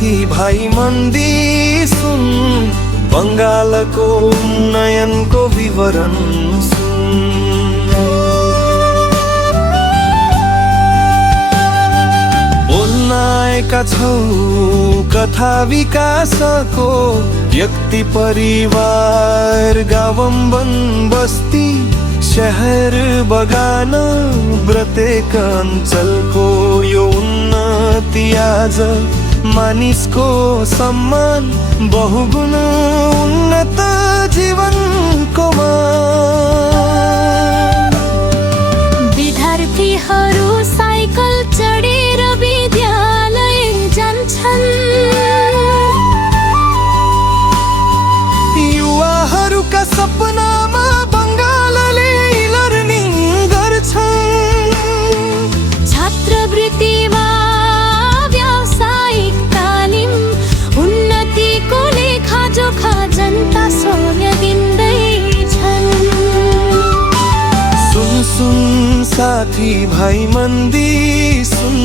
साथी भाइ मन्दी सुन, बङ्गालको उन्नयनको विवरण सुन। बोल्न आएका छौ कथा विकासको, व्यक्ति परिवार गावम्बन बस्ती शहर बगान प्रत्येक अञ्चलको यो उन्नति आज मानिसको सम्मान बहुगुण उन्नत जीवनको मान। विद्यार्थीहरू साइकल चढेर विद्यालय जान्छन्, युवाहरूका सपनामा बङ्गालले लर्निङ गर्छन्। छात्रवृत्तिमा व्यावसायिक तालिम, उन्नतिको लेखाजोखा जनता सोध्न दिँदैछन्। सुन सुन साथी भाइ मन्दी सुन,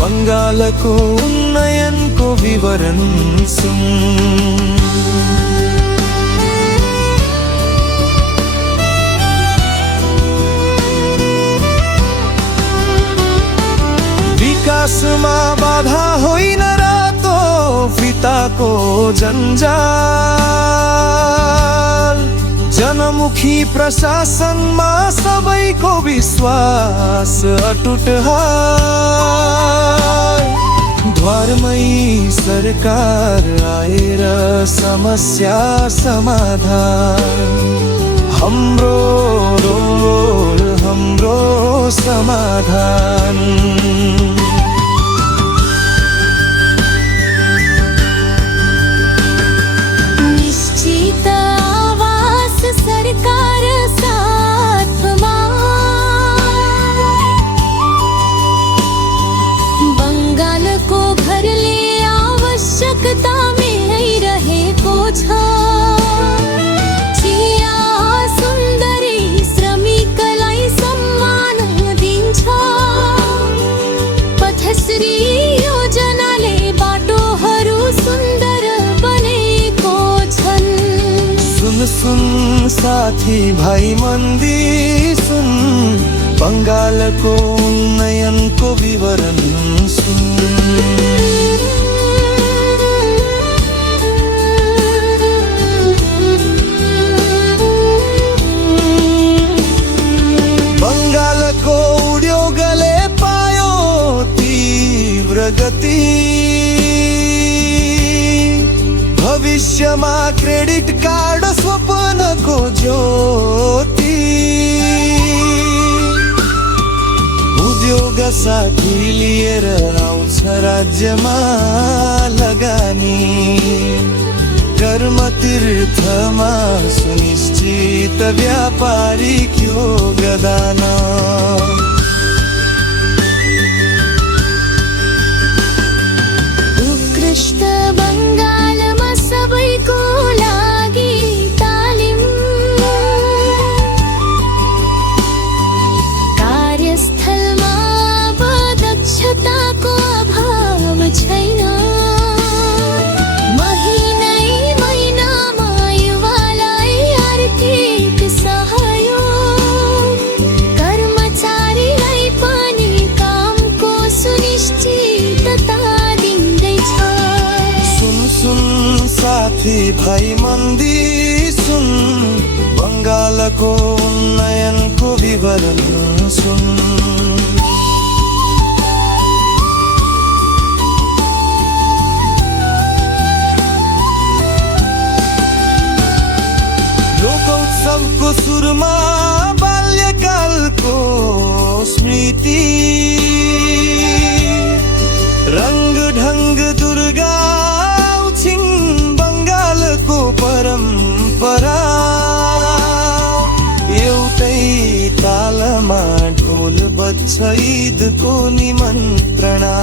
बङ्गालको उन्नयनको विवरण सुन। विकासमा बाधा होइन रातो फिताको जन्जाल, जनमुखी प्रशासनमा सबैको विश्वास अटुट हाल। द्वारमै सरकार आएर समस्या समाधान, हाम्रो रोल हाम्रो समाधान। निश्चित आवास सरकार साथमा, बङ्गालको घरले आवश्यकता मिलाइरहेको छ। चिया सुन्दरी श्रमिकलाई सम्मान दिन्छ, पथश्री योजनाले बाटोहरू सुन्दर बनेको छन्। सुन सुन साथी भाइ मन्दी सुन, बङ्गालको उन्नयनको विवरण सुन। बङ्गालको उद्योगले पायो तीव्र गति, भविष्यमा क्रेडिट कार्ड स्वप्नको ज्योति। उद्योग साथी लिएर आउँछ राज्यमा लगानी, कर्म तीर्थमा सुनिश्चित व्यापारिक योगदान। उत्कृष्ट बङ्गालमा सबैको लागि तालिम, कार्यस्थलमा दक्षताको अभाव छैन। महिनै महिनामा युवालाई आर्थिक सहयोग, कर्मचारीलाई पनि कामको सुनिश्चितता दिँदैछ। सुन सुन साथी भाइ मन्दी सुन, बङ्गालको उन्नयनको विवरण सुन। लोकोत्सवको सुरुमा बाल्यकालको स्मृति, रङ्ग ढङ्ग दुर्गा छिङ बङ्गालको परम्परा। एउटै तालमा ढोल बज्छ ईदको निमन्त्रणा,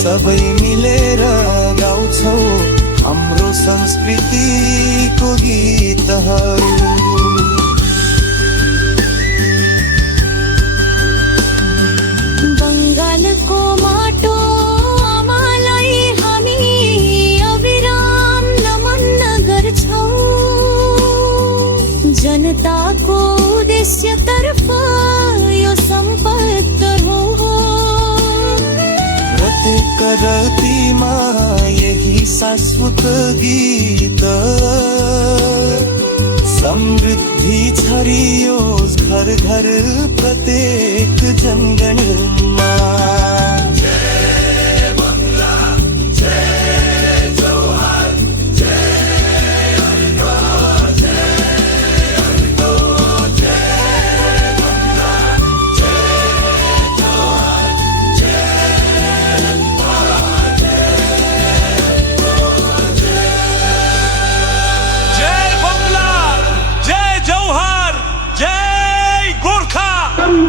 सबै मिलेर गाउँछौ हाम्रो संस्कृतिको गीतहरू। बङ्गालको माटो आमालाई हामी जनताको उद्देश्यतर्फ यो सम्पर्क हो प्रत्येक रतिमा यही शाश्वत गीत समृद्धि छरियोस् घर घर प्रत्येक जनगणमा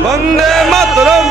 वंदे मातरम।